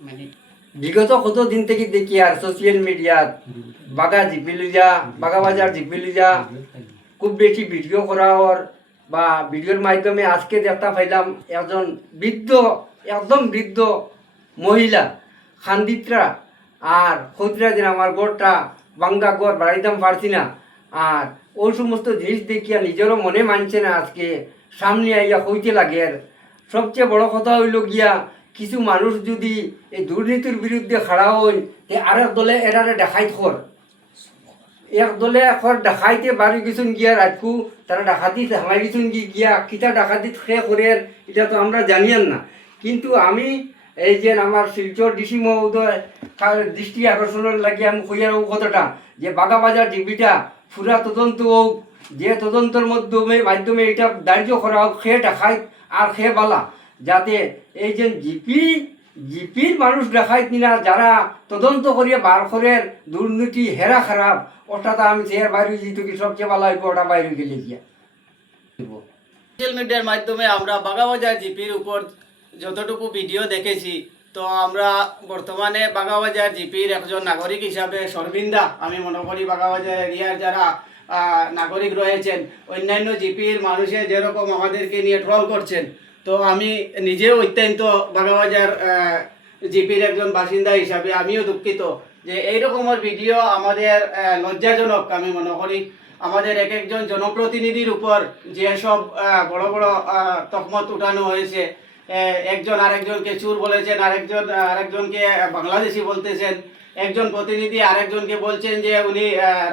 মানে বিগত কতদিন থেকে দেখি আর সোশ্যাল মিডিয়াত বাগাবাজার জিপিলিজা খুব বেশি ভিডিও করা ওর বা ভিডিওর মাধ্যমে আজকে দেখতে পাইলাম একজন একদম বৃদ্ধ মহিলা খান্দিত্রা আর খোঁজরা দিন আমার গড়টা বাঙ্গা গড় বাড়াইতাম পারছি না। আর ওই সমস্ত জিনিস দেখিয়া নিজেরও মনে মানছে না, আজকে সামনে আইয়া হইতে লাগে। আর সবচেয়ে বড় কথা হইল গিয়া কিছু মানুষ যদি এই দুর্নীতির বিরুদ্ধে খাড়া হই তে আরেক দলে এরারে দেখাইত খর এক দলে এখন ডাকাইতে বাড়ি গেছুন গিয়া রাখু তারা ডাকাতি হামাই গেছুন গিয়া কিতা ডাকাতি খে করে এটা তো আমরা জানিয়ান না। কিন্তু আমি এই যে আমার শিলচর ডিসি মহোদয় দৃষ্টি আকর্ষণের লাগে আমি কইয়ার কথাটা যে বাগাবাজার ডিবিটা পুরা তদন্ত হোক, যে তদন্তের মাধ্যমে এটা দাঁড়িয়ে করা হোক, খে ডাকাইত আর খে বালা, যাতে এই যে জিপির মানুষ দেখাইত না, যারা তদন্ত করিয়া বার করের দুর্নীতি হেরা খারাপ ওটা তো আমি চেয়ার বাইরে যেত কি সবচেয়ে ভালো হইব ওটা বাইরে গেলে গিয়া। সোশ্যাল মিডিয়ার মাধ্যমে আমরা বাগাবাজার জিপির উপর যতটুকু ভিডিও দেখেছি, তো আমরা বর্তমানে বাগাবাজার জিপির একজন নাগরিক হিসাবে শর্মিন্দা আমি মনে করি। বাগাবাজার এরিয়ার যারা নাগরিক রয়েছেন, অন্যান্য জিপির মানুষের যেরকম আমাদেরকে নিয়ে ট্রল করছেন, তো আমি নিজেও অত্যন্ত বাগাবাজার জিপির একজন বাসিন্দা হিসাবে আমিও দুঃখিত যে এইরকমের ভিডিও আমাদের লজ্জাজনক আমি মনে করি। আমাদের এক একজন জনপ্রতিনিধির উপর যেসব বড় বড় তকমত উঠানো হয়েছে, একজন আরেকজনকে চুর বলেছেন, আরেকজনকে বাংলাদেশি বলতেছেন, একজন প্রতিনিধি আরেকজনকে বলছেন যে উনি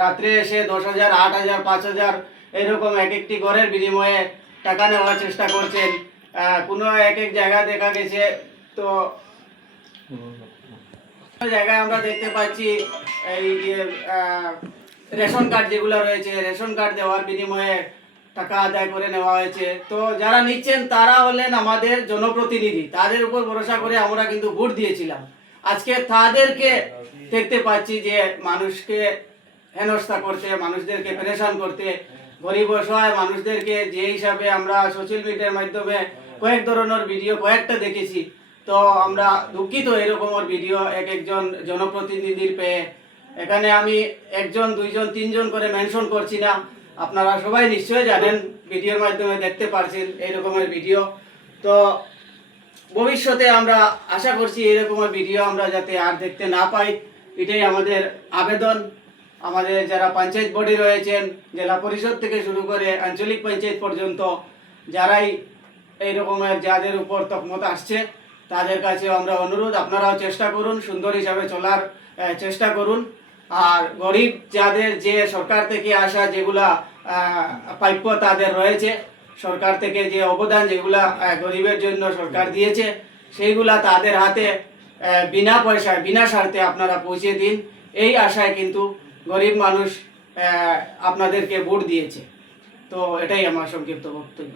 রাত্রে এসে 10,000, 8,000, 5,000 এরকম এক একটি ঘরের বিনিময়ে টাকা নেওয়ার চেষ্টা করছেন। কোনো এক জায়গায় দেখা গেছে, তো জায়গায় আমরা দেখতে পাচ্ছি এই রেশন কার্ড যেগুলো রয়েছে, রেশন কার্ড দেওয়ার বিনিময়ে টাকা আদায় করে নেওয়া হয়েছে। তো যারা নিচ্ছেন তারা হলেন আমাদের জনপ্রতিনিধি, তাদের উপর ভরসা করে আমরা কিন্তু ভোট দিয়েছিলাম। আজকে তাদেরকে দেখতে পাচ্ছি যে মানুষকে হেনস্থা করতে, মানুষদেরকে পেরেশান করতে, গরিব অসহায় মানুষদেরকে যে হিসাবে আমরা সোশ্যাল মিডিয়ার মাধ্যমে কয়েক ধরনের ভিডিও কয়েকটা দেখেছি। তো আমরা দুঃখিত এরকমের ভিডিও এক একজন জনপ্রতিনিধির পেয়ে। এখানে আমি একজন, দুইজন, তিনজন করে মেনশন করছি না, আপনারা সবাই নিশ্চয়ই জানেন, ভিডিওর মাধ্যমে দেখতে পারছেন এই রকমের ভিডিও। তো ভবিষ্যতে আমরা আশা করছি এরকমের ভিডিও আমরা যাতে আর দেখতে না পাই, এটাই আমাদের আবেদন। আমাদের যারা পঞ্চায়েত বডি রয়েছেন, জেলা পরিষদ থেকে শুরু করে আঞ্চলিক পঞ্চায়েত পর্যন্ত, যারাই এই রকমের যাদের উপর তকমত আসছে, তাদের কাছে আমরা অনুরোধ, আপনারাও চেষ্টা করুন, সুন্দর হিসাবে চলার চেষ্টা করুন। আর গরিব যাদের যে সরকার থেকে আসা যেগুলা প্রাপ্য তাদের রয়েছে, সরকার থেকে যে অবদান যেগুলা গরিবের জন্য সরকার দিয়েছে, সেইগুলা তাদের হাতে বিনা পয়সায় বিনা স্বার্থে আপনারা পৌঁছে দিন। এই আশায় কিন্তু গরিব মানুষ আপনাদেরকে ভোট দিয়েছে। তো এটাই আমার সংক্ষিপ্ত বক্তব্য।